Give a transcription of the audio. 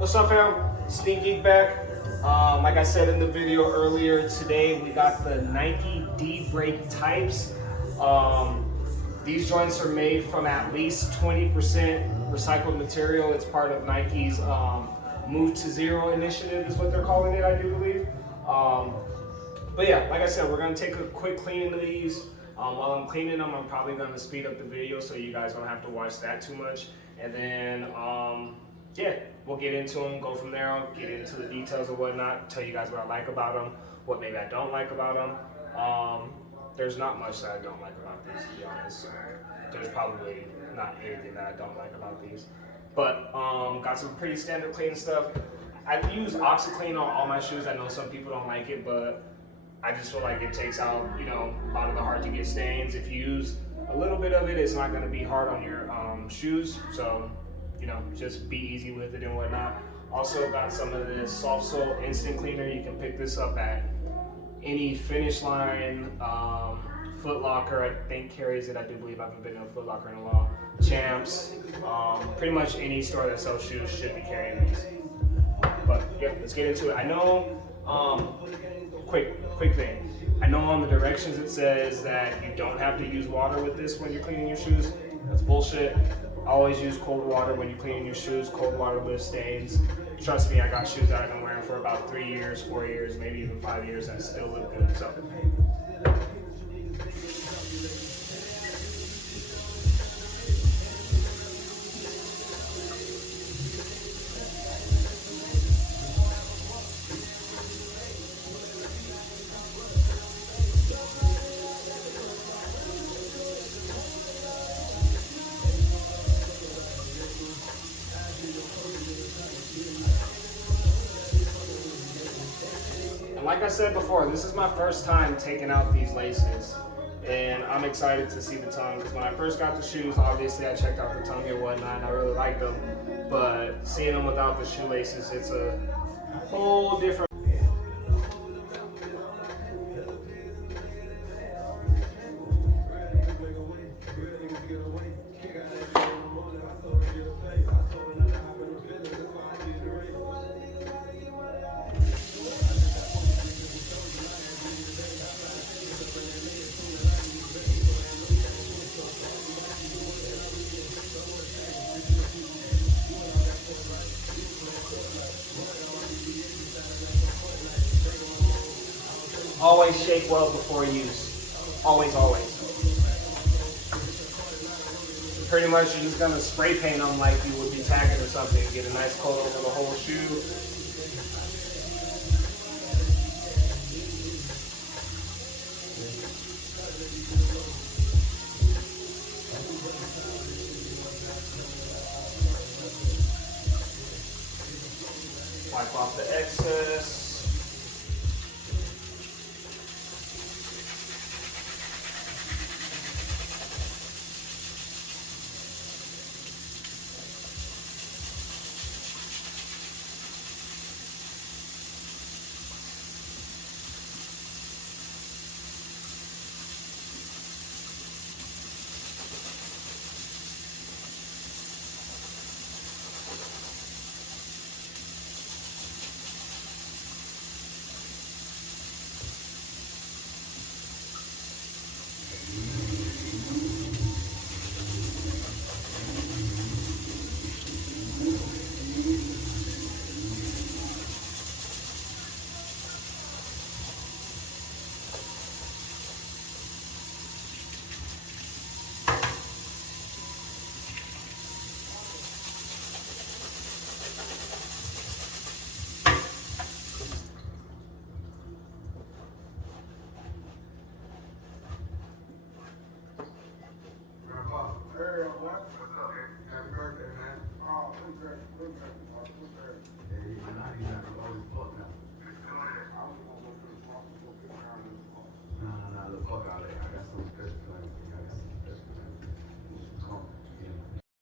What's up, fam? Sneak Geek back. Like I said in the video earlier today, we got the Nike D-Brake types. These joints are made from at least 20% recycled material. It's part of Nike's Move to Zero initiative is what they're calling it, I do believe. But yeah, like I said, we're gonna take a quick cleaning of these. While I'm cleaning them, I'm probably gonna speed up the video so you guys don't have to watch that too much. And then, yeah, we'll get into them, go from there. I'll get into the details of whatnot, tell you guys what I like about them, what maybe I don't like about them. There's not much that I don't like about these, to be honest. There's probably not anything that I don't like about these. But got some pretty standard clean stuff. I use OxiClean on all my shoes. I know some people don't like it, but I just feel like it takes out, a lot of the hard to get stains. If you use a little bit of it, it's not going to be hard on your shoes. So, just be easy with it and whatnot. Also got some of this Soft Sole Instant Cleaner. You can pick this up at any Finish Line, Foot Locker, I think carries it. I do believe I haven't been in a Foot Locker in a while. Champs, pretty much any store that sells shoes should be carrying these. But yeah, let's get into it. I know, quick thing. I know on the directions it says that you don't have to use water with this when you're cleaning your shoes. That's bullshit. Always use cold water when you're cleaning your shoes. Cold water lifts stains. Trust me, I got shoes that I've been wearing for about 3 years, 4 years, maybe even 5 years that still look good. So. Like I said before, this is my first time taking out these laces, and I'm excited to see the tongue, because when I first got the shoes, obviously I checked out the tongue and whatnot, and I really liked them, but seeing them without the shoelaces, it's a whole different. Always shake well before use. Always. Pretty much you're just gonna spray paint them like you would be tagging or something. Get a nice coat over the whole shoe. Wipe off the excess. Happy birthday, man. Oh,